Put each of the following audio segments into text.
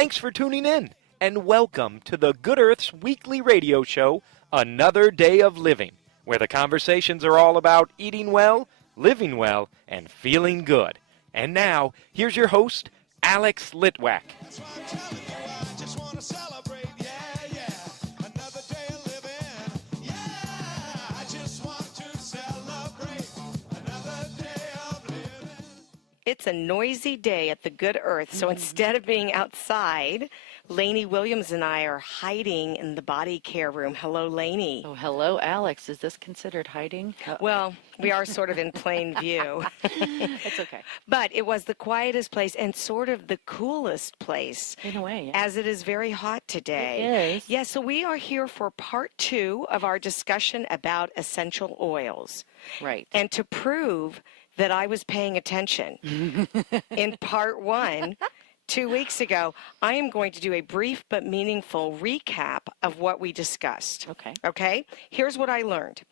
Thanks for tuning in, and welcome to the Good Earth's weekly radio show, Another Day of Living, where the conversations are all about eating well, living well, and feeling good. And now, here's your host, Alex Litwack. That's why I'm telling you, I just want to celebrate, yeah. Another day of living, yeah. I just want to celebrate another day of living. It's a noisy day at the Good Earth, so instead of being outside, Lani Williams and I are hiding in the body care room. Hello, Lani. Oh, hello, Alex. Is this considered hiding? Well, we are sort of in plain view. It's okay. But it was the quietest place and sort of the coolest place. In a way, yeah. As it is very hot today. It is. Yeah, so we are here for part 2 of our discussion about essential oils. Right. And to prove that I was paying attention in part 1, 2 weeks ago, I am going to do a brief but meaningful recap of what we discussed. Okay. Okay? Here's what I learned.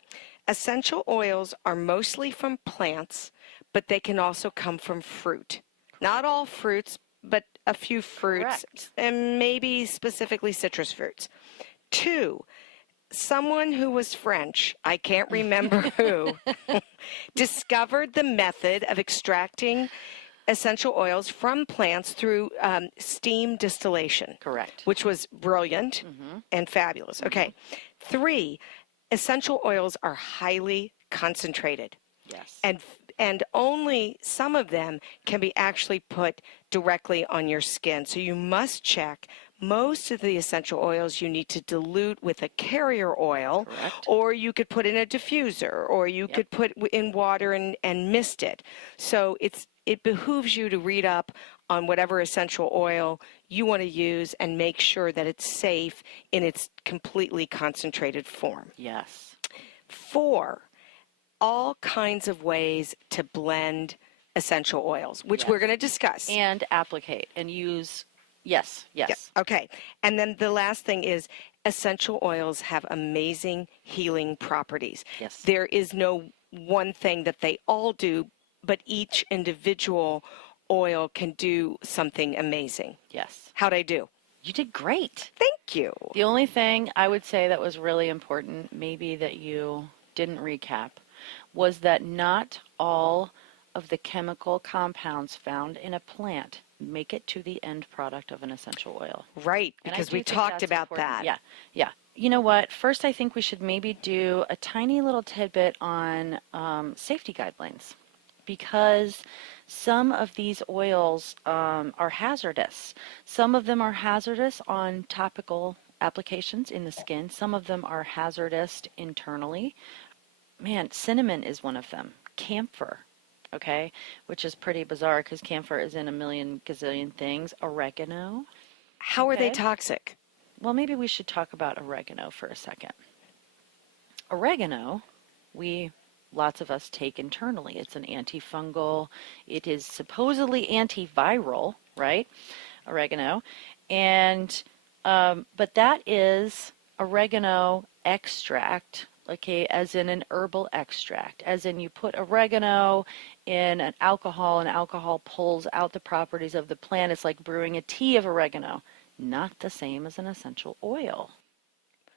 Essential oils are mostly from plants, but they can also come from fruit. Not all fruits, but a few fruits, Correct. and maybe specifically citrus fruits. 2, someone who was French, I can't remember who, discovered the method of extracting essential oils from plants through steam distillation. Correct. Which was brilliant and fabulous. Okay. 3, essential oils are highly concentrated. Yes. And only some of them can be actually put directly on your skin. So you must check. Most of the essential oils you need to dilute with a carrier oil, Correct. or you could put in a diffuser, or you could put in water and mist it. So it behooves you to read up on whatever essential oil you want to use and make sure that it's safe in its completely concentrated form. Yes. 4, all kinds of ways to blend essential oils, which we're going to discuss. And applicate and use. Yes. Yes. Yeah, okay. And then the last thing is essential oils have amazing healing properties. Yes. There is no one thing that they all do, but each individual oil can do something amazing. Yes. How'd I do? You did great. Thank you. The only thing I would say that was really important, maybe that you didn't recap, was that not all of the chemical compounds found in a plant make it to the end product of an essential oil. Right, And I because do we think talked that's about important. that. Yeah, yeah. You know what? First, I think we should maybe do a tiny little tidbit on safety guidelines, because some of these oils are hazardous. Some of them are hazardous on topical applications in the skin. Some of them are hazardous internally. Man, cinnamon is one of them. Camphor. Okay, which is pretty bizarre because camphor is in a million gazillion things. Oregano. How are they Okay. toxic? Well, maybe we should talk about oregano for a second. Oregano, lots of us take internally. It's an antifungal. It is supposedly antiviral, right? Oregano. And, but that is oregano extract, okay, as in an herbal extract, as in you put oregano in an alcohol, and alcohol pulls out the properties of the plant. It's like brewing a tea of oregano. Not the same as an essential oil.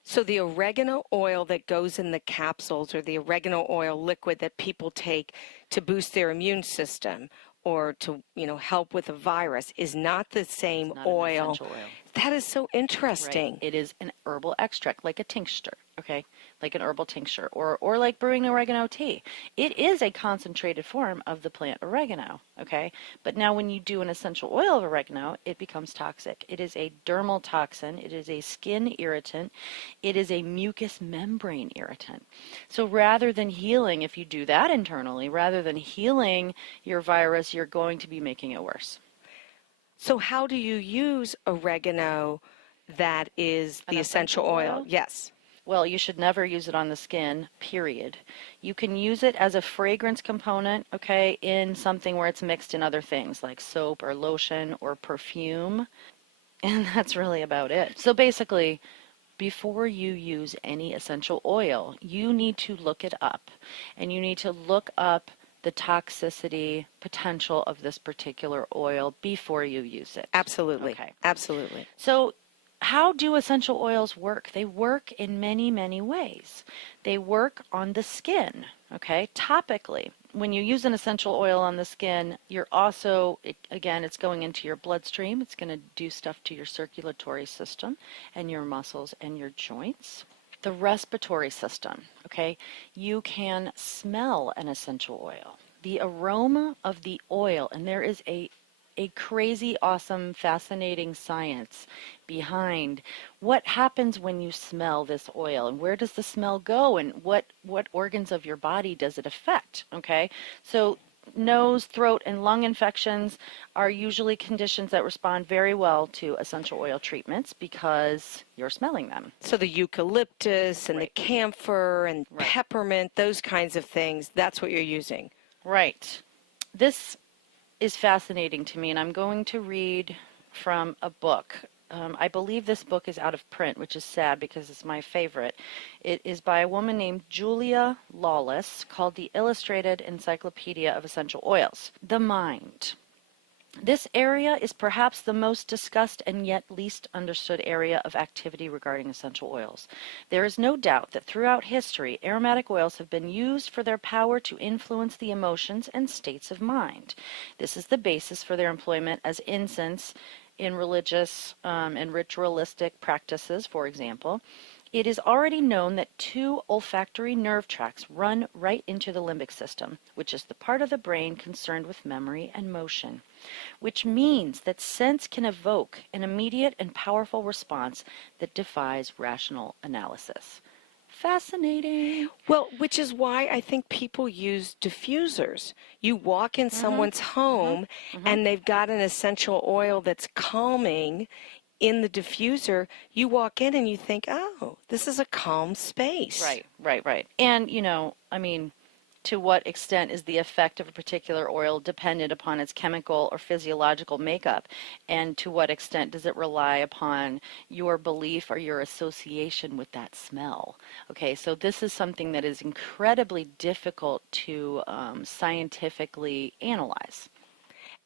So the oregano oil that goes in the capsules, or the oregano oil liquid that people take to boost their immune system or to, help with a virus, is not the same Not an oil. essential oil. That is so interesting. Right. It is an herbal extract, like a tincture, okay? Like an herbal tincture, or like brewing oregano tea. It is a concentrated form of the plant oregano, okay? But now when you do an essential oil of oregano, it becomes toxic. It is a dermal toxin. It is a skin irritant. It is a mucous membrane irritant. So rather than healing, if you do that internally, rather than healing your virus, you're going to be making it worse. So how do you use oregano that is the An essential essential oil? oil? Yes. Well, you should never use it on the skin, period. You can use it as a fragrance component, okay, in something where it's mixed in other things like soap or lotion or perfume. And that's really about it. So basically, before you use any essential oil, you need to look it up. And you need to look up the toxicity potential of this particular oil before you use it. Absolutely. Okay. Absolutely. So, how do essential oils work? They work in many, many ways. They work on the skin, okay, topically. When you use an essential oil on the skin, you're also, again, it's going into your bloodstream. It's going to do stuff to your circulatory system and your muscles and your joints. The respiratory system, okay, you can smell an essential oil. The aroma of the oil, and there is a crazy, awesome, fascinating science behind what happens when you smell this oil and where does the smell go and what organs of your body does it affect, okay? So nose, throat, and lung infections are usually conditions that respond very well to essential oil treatments because you're smelling them. So the eucalyptus and Right. the camphor and Right. peppermint, those kinds of things, that's what you're using. Right. This is fascinating to me, and I'm going to read from a book. I believe this book is out of print, which is sad because it's my favorite. It is by a woman named Julia Lawless, called The Illustrated Encyclopedia of Essential Oils. The mind. This area is perhaps the most discussed and yet least understood area of activity regarding essential oils. There is no doubt that throughout history, aromatic oils have been used for their power to influence the emotions and states of mind. This is the basis for their employment as incense in religious and ritualistic practices, for example. It is already known that 2 olfactory nerve tracts run right into the limbic system, which is the part of the brain concerned with memory and motion, which means that sense can evoke an immediate and powerful response that defies rational analysis. Fascinating. Well, which is why I think people use diffusers. You walk in someone's home and they've got an essential oil that's calming in the diffuser. You walk in and you think, oh, this is a calm space. Right. And, I mean, to what extent is the effect of a particular oil dependent upon its chemical or physiological makeup? And to what extent does it rely upon your belief or your association with that smell? Okay, so this is something that is incredibly difficult to scientifically analyze.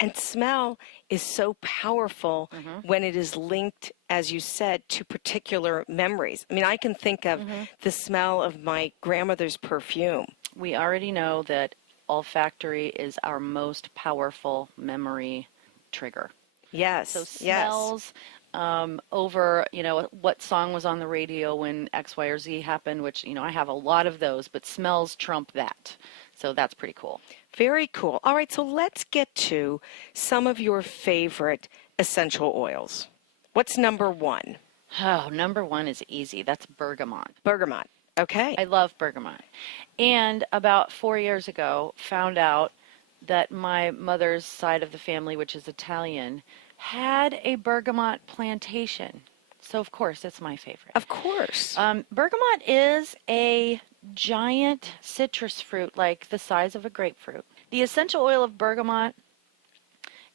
And smell is so powerful when it is linked, as you said, to particular memories. I mean, I can think of the smell of my grandmother's perfume. We already know that olfactory is our most powerful memory trigger. Yes. So yes. smells over, what song was on the radio when X, Y, or Z happened, which, I have a lot of those, but smells trump that. So that's pretty cool. Very cool. All right, so let's get to some of your favorite essential oils. What's number 1? Oh, number 1 is easy. That's bergamot. Bergamot. Okay. I love bergamot. And about 4 years ago, found out that my mother's side of the family, which is Italian, had a bergamot plantation. So, of course, it's my favorite. Of course. Bergamot is a giant citrus fruit, like the size of a grapefruit. The essential oil of bergamot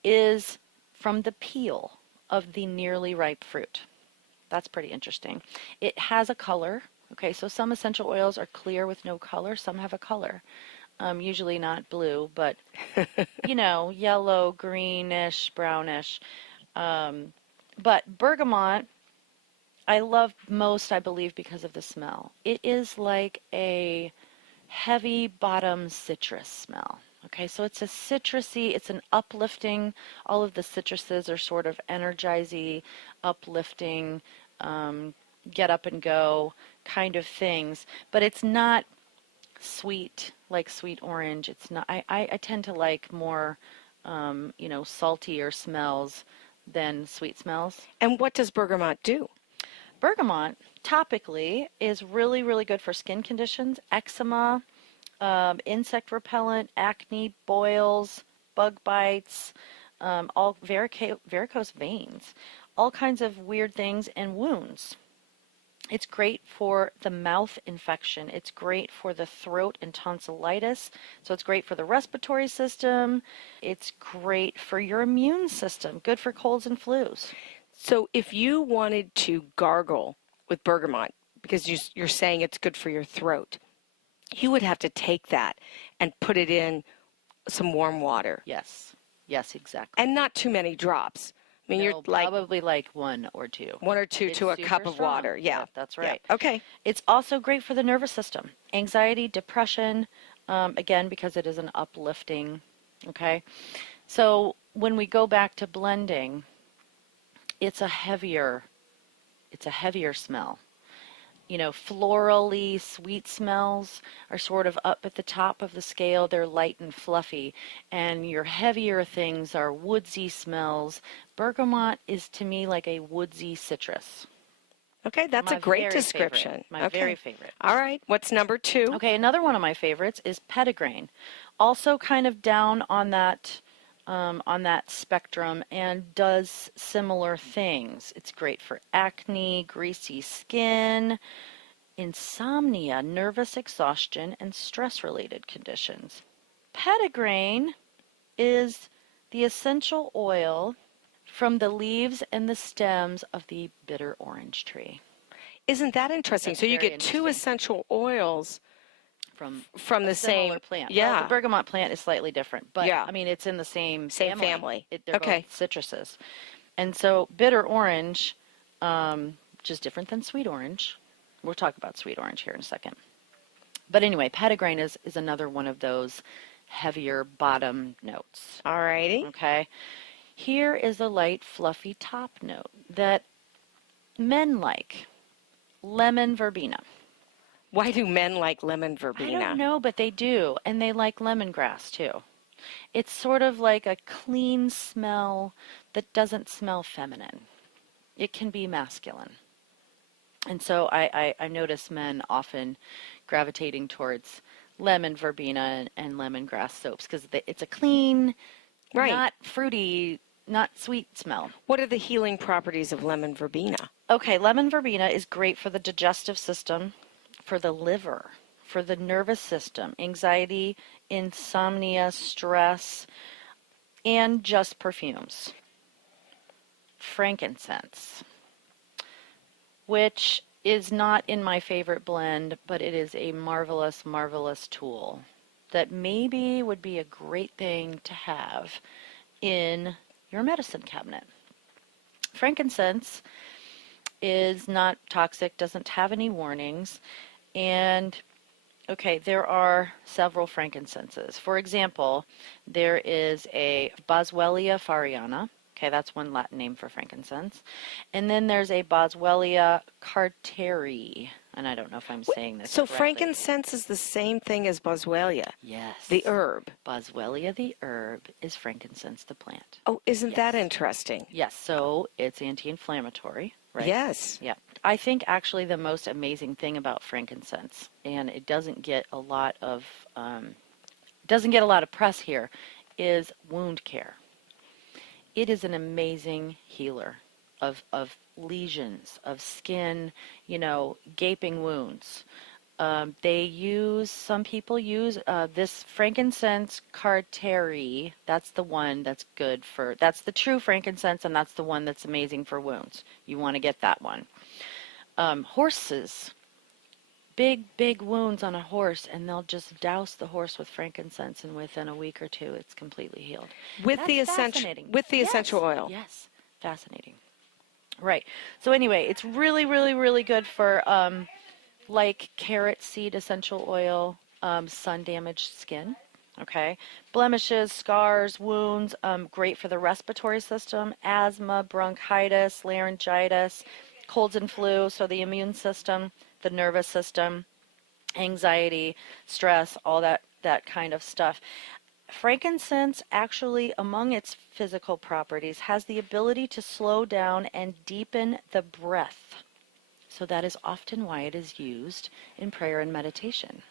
is from the peel of the nearly ripe fruit. That's pretty interesting. It has a color. Okay, so some essential oils are clear with no color. Some have a color. Usually not blue, but, yellow, greenish, brownish. But bergamot, I love most, I believe, because of the smell. It is like a heavy bottom citrus smell. Okay, so it's a citrusy, it's an uplifting, all of the citruses are sort of energizing, uplifting, get up and go kind of things, but it's not sweet like sweet orange. It's not. I tend to like more, saltier smells than sweet smells. And what does bergamot do? Bergamot, topically, is really, really good for skin conditions, eczema, insect repellent, acne, boils, bug bites, all varicose veins, all kinds of weird things, and wounds. It's great for the mouth infection. It's great for the throat and tonsillitis. So it's great for the respiratory system. It's great for your immune system. Good for colds and flus. So if you wanted to gargle with bergamot, because you're saying it's good for your throat, you would have to take that and put it in some warm water. Yes. Yes, exactly. And not too many drops. I mean, No, you're like probably like one or two. one or two It's to a super cup of strong. water. Yeah. That's Yeah. right. Okay. It's also great for the nervous system, anxiety, depression, again, because it is an uplifting. Okay. So when we go back to blending, it's a heavier, smell. You know, florally sweet smells are sort of up at the top of the scale. They're light and fluffy. And your heavier things are woodsy smells. Bergamot is to me like a woodsy citrus. Okay. That's My a great very description. favorite. My okay. very favorite. All right. What's number 2? Okay, another one of my favorites is petitgrain. Also kind of down on that spectrum and does similar things. It's great for acne, greasy skin, insomnia, nervous exhaustion, and stress-related conditions. Petitgrain is the essential oil from the leaves and the stems of the bitter orange tree. Isn't that interesting? That's So you very get 2 interesting. essential oils From the similar same plant. Yeah. Well, the bergamot plant is slightly different, but Yeah. I mean it's in the same Same family. They're Okay. both citruses, and so bitter orange, just different than sweet orange. We'll talk about sweet orange here in a second. But anyway, petitgrain is another one of those heavier bottom notes. All righty. Okay, here is a light, fluffy top note that men like: lemon verbena. Why do men like lemon I verbena? don't know, but they do, and they like lemongrass too. It's sort of like a clean smell that doesn't smell feminine. It can be masculine. And so I notice men often gravitating towards lemon verbena and lemongrass soaps because it's a clean, Right. not fruity, not sweet smell. What are the healing properties of lemon verbena? Okay, lemon verbena is great for the digestive system, for the liver, for the nervous system, anxiety, insomnia, stress, and just perfumes. Frankincense, which is not in my favorite blend, but it is a marvelous, marvelous tool that maybe would be a great thing to have in your medicine cabinet. Frankincense is not toxic, doesn't have any warnings, and okay, there are several frankincenses. For example, there is a Boswellia fariana. Okay, that's one Latin name for frankincense. And then there's a Boswellia carteri. And I don't know if I'm saying this So correctly. frankincense is the same thing as boswellia, Yes. the herb. Boswellia the herb is frankincense the plant. Oh, isn't that Yes. interesting? Yes, so it's anti-inflammatory, right? Yes. Yeah. I think actually the most amazing thing about frankincense, and it doesn't get a lot of press here, is wound care. It is an amazing healer of lesions, of skin, gaping wounds. Some people use this frankincense carteri. That's the one that's good that's the true frankincense, and that's the one that's amazing for wounds. You want to get that one. Horses, big wounds on a horse, and they'll just douse the horse with frankincense, and within a week or two, it's completely healed. With the essential oil. Yes, fascinating. Right. So anyway, it's really, really, really good for like carrot seed essential oil, sun-damaged skin. Okay, blemishes, scars, wounds, great for the respiratory system, asthma, bronchitis, laryngitis, colds and flu, so the immune system, the nervous system, anxiety, stress, all that kind of stuff. Frankincense actually, among its physical properties, has the ability to slow down and deepen the breath. So that is often why it is used in prayer and meditation.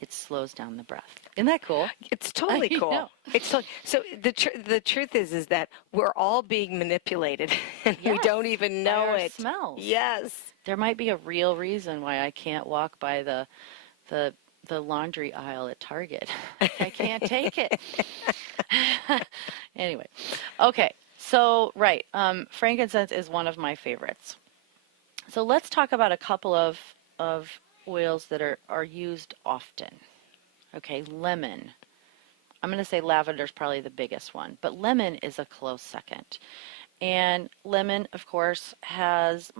It slows down the breath. Isn't that cool? It's totally I cool. know. So the truth is that we're all being manipulated, and we Yes, don't even by know our it. smells. Yes. There might be a real reason why I can't walk by the laundry aisle at Target. I can't take it. Anyway, okay. So right, frankincense is one of my favorites. So let's talk about a couple of oils that are used often. Okay, lemon. I'm going to say lavender is probably the biggest one, but lemon is a close second. And lemon, of course, has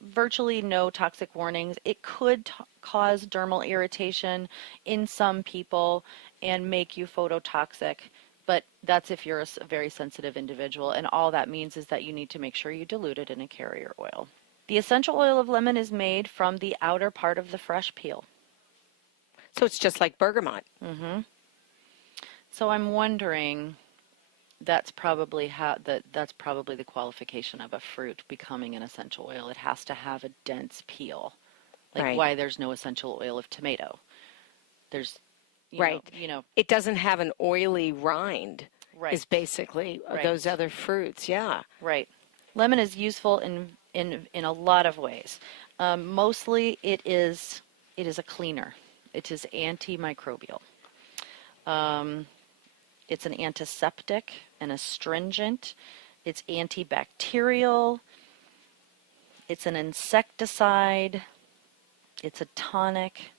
virtually no toxic warnings. It could cause dermal irritation in some people and make you phototoxic, but that's if you're a very sensitive individual, and all that means is that you need to make sure you dilute it in a carrier oil. The essential oil of lemon is made from the outer part of the fresh peel. So it's just like bergamot. So I'm wondering, that's probably the qualification of a fruit becoming an essential oil. It has to have a dense peel. Like Right. why there's no essential oil of tomato. There's Right. you know, It doesn't have an oily rind. right. Is basically Right. those other fruits. Yeah. Right. Lemon is useful in a lot of ways. Mostly it is a cleaner. It is antimicrobial. It's an antiseptic, an astringent. It's antibacterial. It's an insecticide. It's a tonic.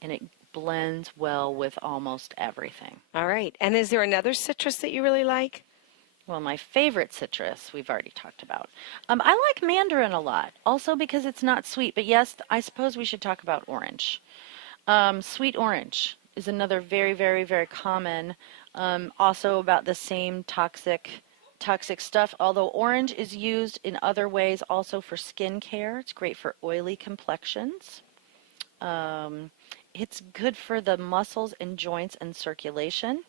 And it blends well with almost everything. All right. And is there another citrus that you really like? Well, my favorite citrus we've already talked about. I like mandarin a lot, also because it's not sweet. But yes, I suppose we should talk about orange. Sweet orange is another very, very, very common, also about the same toxic stuff, although orange is used in other ways also for skin care. It's great for oily complexions. It's good for the muscles and joints and circulation.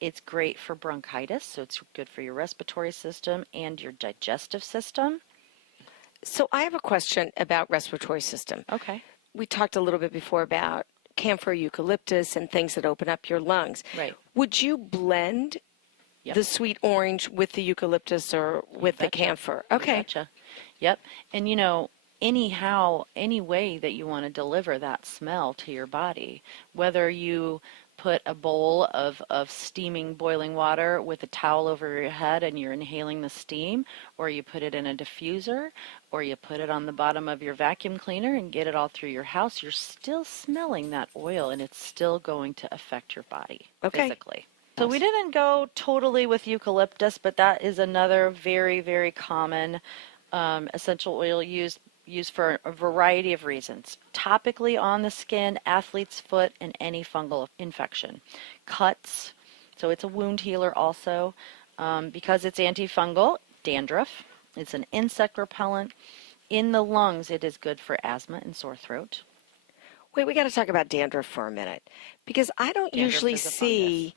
It's great for bronchitis, so it's good for your respiratory system and your digestive system. So I have a question about respiratory system. Okay. We talked a little bit before about camphor, eucalyptus, and things that open up your lungs. Right. Would you blend Yep. the sweet orange with the eucalyptus or with the betcha. camphor? You Okay. betcha. Yep. And any way that you want to deliver that smell to your body, whether you put a bowl of steaming boiling water with a towel over your head and you're inhaling the steam, or you put it in a diffuser, or you put it on the bottom of your vacuum cleaner and get it all through your house, you're still smelling that oil and it's still going to affect your body physically. So we didn't go totally with eucalyptus, but that is another very, very common essential oil used for a variety of reasons. Topically on the skin, athlete's foot, and any fungal infection. Cuts, so it's a wound healer also. Because it's antifungal, dandruff. It's an insect repellent. In the lungs, it is good for asthma and sore throat. Wait, we got to talk about dandruff for a minute because I don't Dandruff usually is a see.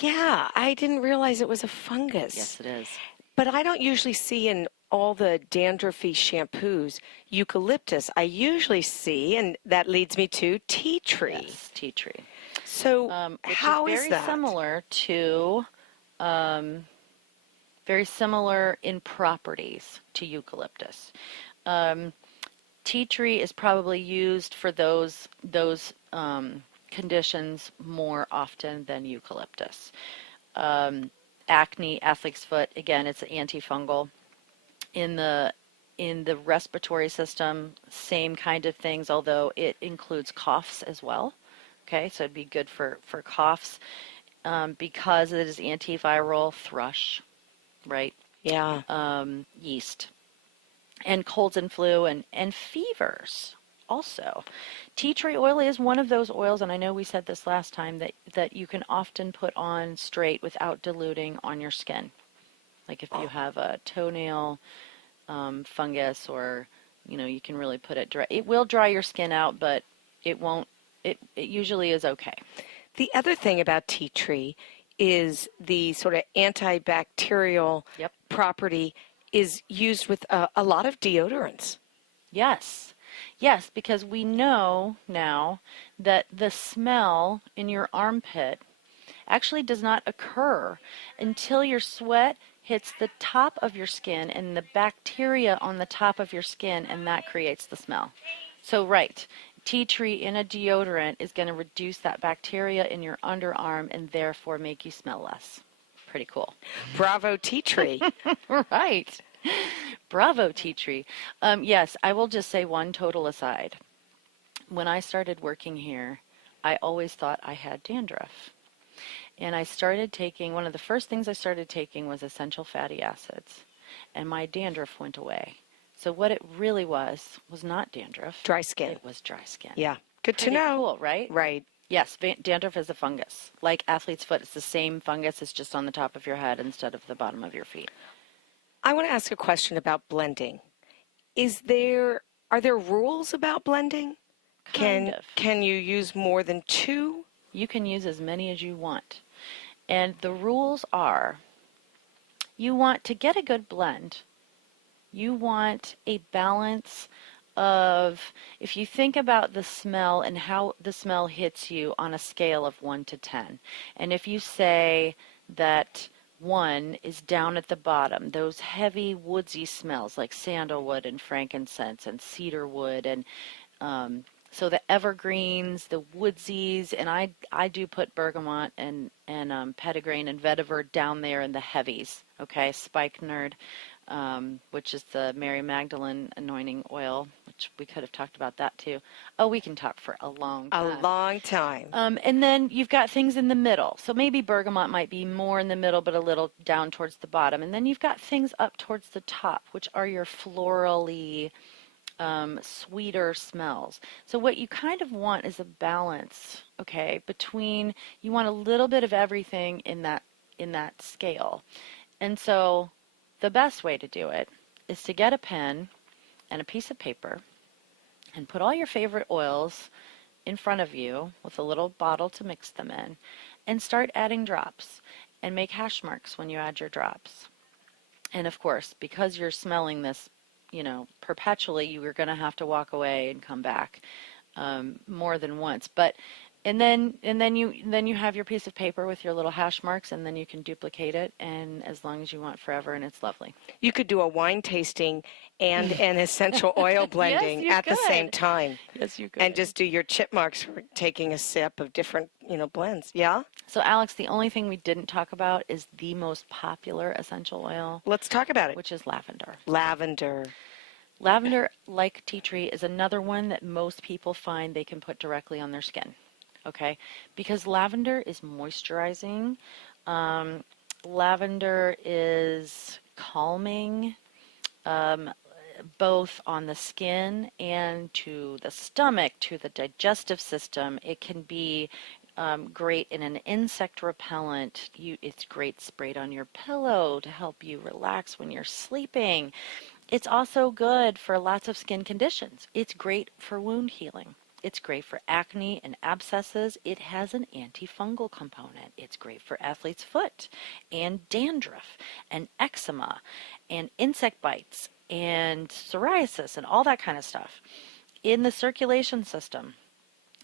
Yeah, I didn't realize it was a fungus. Yes, it is. But I don't usually see in all the dandruffy shampoos eucalyptus. I usually see, and that leads me to tea tree. Yes, tea tree. So Which how is is very that? similar to, very similar in properties to eucalyptus. Tea tree is probably used for those conditions more often than eucalyptus. Acne, athlete's foot, again, it's antifungal. In the respiratory system, same kind of things, although it includes coughs as well. Okay, so it'd be good for coughs because it is antiviral. Thrush, right? Yeah. Yeast, and colds and flu and fevers also. Tea tree oil is one of those oils, and I know we said this last time, that you can often put on straight without diluting on your skin. Like if you have a toenail fungus, or you can really put it dry. It will dry your skin out, but it won't. It usually is okay. The other thing about tea tree is the sort of antibacterial Yep. property is used with a lot of deodorants. Yes, because we know now that the smell in your armpit actually does not occur until your sweat hits the top of your skin and the bacteria on the top of your skin, and that creates the smell. So, right, tea tree in a deodorant is going to reduce that bacteria in your underarm and therefore make you smell less. Pretty cool. Bravo, tea tree. Right. Bravo, tea tree. Yes, I will just say one total aside. When I started working here, I always thought I had dandruff. And I started taking, one of the first things I started taking was essential fatty acids, and my dandruff went away. So what it really was not dandruff. Dry skin. It was dry skin. Yeah. Good Pretty to know. cool, right? Right. Yes, dandruff is a fungus. Like athlete's foot, it's the same fungus. It's just on the top of your head instead of the bottom of your feet. I want to ask a question about blending. Are there rules about blending? Kind of. Can you use more than two? You can use as many as you want. And the rules are, you want to get a good blend. You want a balance of, if you think about the smell and how the smell hits you on a scale of 1 to 10, and if you say that 1 is down at the bottom, those heavy woodsy smells like sandalwood and frankincense and cedar wood, and so the evergreens, the woodsies, and I do put bergamot and petitgrain and vetiver down there in the heavies. Okay, spikenard, which is the Mary Magdalene anointing oil, which we could have talked about that too. Oh, we can talk for a long time. A long time. And then you've got things in the middle. So maybe bergamot might be more in the middle, but a little down towards the bottom. And then you've got things up towards the top, which are your florally, sweeter smells. So what you kind of want is a balance, okay, between, you want a little bit of everything in that scale. And so the best way to do it is to get a pen and a piece of paper and put all your favorite oils in front of you with a little bottle to mix them in, and start adding drops, and make hash marks when you add your drops. And of course, because you're smelling this, perpetually, you are going to have to walk away and come back more than once. But and then you have your piece of paper with your little hash marks, and then you can duplicate it, and as long as you want, forever, and it's lovely. You could do a wine tasting and an essential oil blending you at the same could. time. Yes, you could. And just do your chip marks for taking a sip of different, blends. Yeah? So Alex, the only thing we didn't talk about is the most popular essential oil, Let's talk about it. which is lavender. Lavender. Lavender, like tea tree, is another one that most people find they can put directly on their skin. Okay, because lavender is moisturizing. Lavender is calming, both on the skin and to the stomach, to the digestive system. It can be great in an insect repellent. It's great sprayed on your pillow to help you relax when you're sleeping. It's also good for lots of skin conditions. It's great for wound healing. It's great for acne and abscesses. It has an antifungal component. It's great for athlete's foot and dandruff and eczema and insect bites and psoriasis and all that kind of stuff. In the circulation system,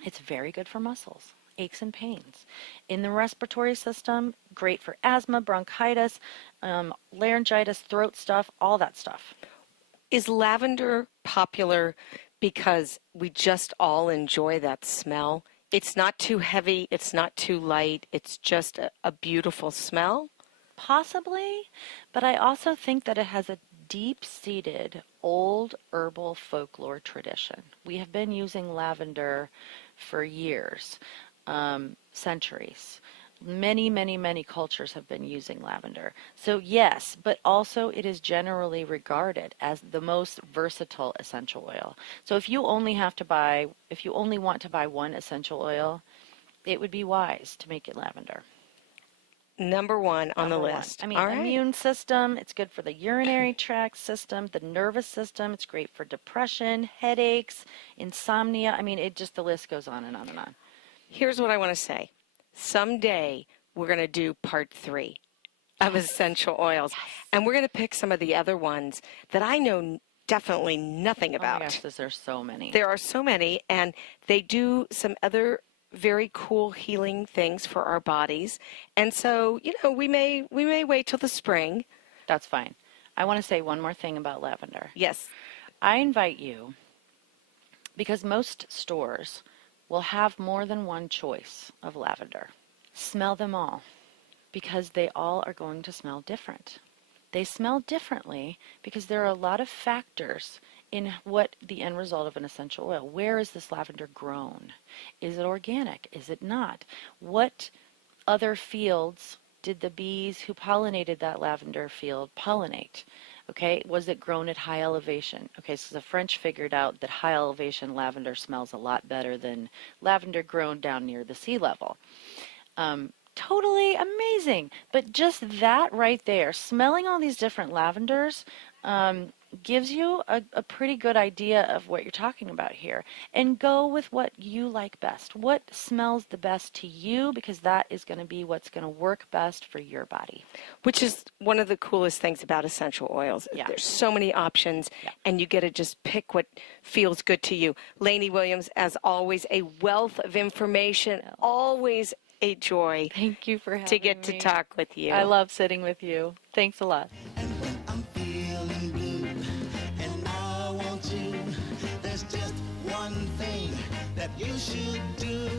it's very good for muscles, aches and pains. In the respiratory system, great for asthma, bronchitis, laryngitis, throat stuff, all that stuff. Is lavender popular because we just all enjoy that smell? It's not too heavy, it's not too light, it's just a beautiful smell? Possibly, but I also think that it has a deep-seated old herbal folklore tradition. We have been using lavender for years, centuries. Many, many, many cultures have been using lavender. So yes, but also it is generally regarded as the most versatile essential oil. So if you only want to buy one essential oil, it would be wise to make it lavender. Number one on the Number one. list. I mean, All right. immune system, it's good for the urinary tract system, the nervous system, it's great for depression, headaches, insomnia. I mean, the list goes on and on and on. Here's what I want to say. Someday we're going to do part 3 of essential oils. Yes. And we're going to pick some of the other ones that I know definitely nothing about. Oh my gosh, there's so many. There are so many, and they do some other very cool healing things for our bodies. And so, we may wait till the spring. That's fine. I want to say one more thing about lavender. Yes. I invite you, because most stores will have more than one choice of lavender. Smell them all, because they all are going to smell different. They smell differently because there are a lot of factors in what the end result of an essential oil. Where is this lavender grown? Is it organic? Is it not? What other fields did the bees who pollinated that lavender field pollinate? Okay, was it grown at high elevation? Okay, so the French figured out that high elevation lavender smells a lot better than lavender grown down near the sea level. Totally amazing. But just that right there, smelling all these different lavenders, gives you a pretty good idea of what you're talking about here. And go with what you like best. What smells the best to you, because that is going to be what's going to work best for your body. Which is one of the coolest things about essential oils. Yeah. There's so many options, Yeah. and you get to just pick what feels good to you. Lani Williams, as always, a wealth of information, always a joy Thank you for having to get to me. talk with you. I love sitting with you. Thanks a lot. And when I'm feeling blue and I want you, there's just one thing that you should do.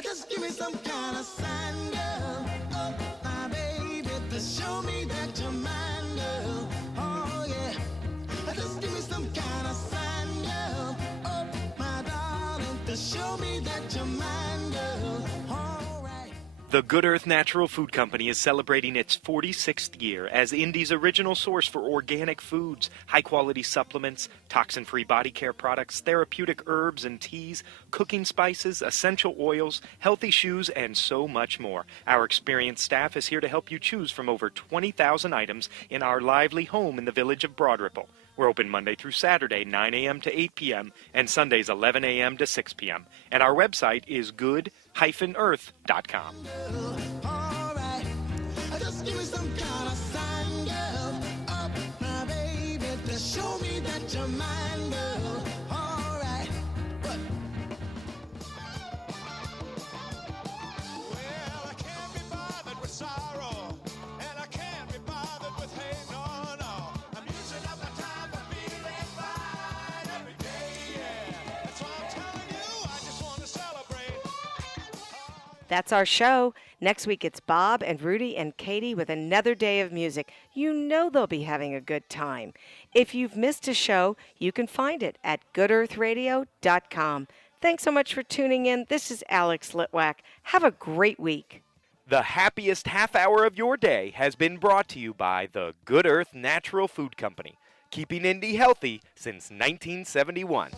Just give me some kind of sign, girl. Oh, my baby, to show me that you're mine, girl. Oh, yeah. Just give me some kind of sign, girl. Oh, my darling, to show me that you're mine, girl. All right. The Good Earth Natural Food Company is celebrating its 46th year as Indy's original source for organic foods, high-quality supplements, toxin-free body care products, therapeutic herbs and teas, cooking spices, essential oils, healthy shoes, and so much more. Our experienced staff is here to help you choose from over 20,000 items in our lively home in the village of Broad Ripple. We're open Monday through Saturday, 9 a.m. to 8 p.m., and Sundays, 11 a.m. to 6 p.m. And our website is good-earth.com. All right. Just give me some kind of sign, girl. Oh, my baby, to show me that you're mine, girl. All right. But well, I can't be bothered with sorrow, and I can't be bothered with hate. No, no. I'm using up my time for feeling fine every day. Yeah. That's why I'm telling you, I just want to celebrate. That's our show. Next week, it's Bob and Rudy and Katie with another day of music. You know they'll be having a good time. If you've missed a show, you can find it at goodearthradio.com. Thanks so much for tuning in. This is Alex Litwack. Have a great week. The happiest half hour of your day has been brought to you by the Good Earth Natural Food Company, keeping Indy healthy since 1971.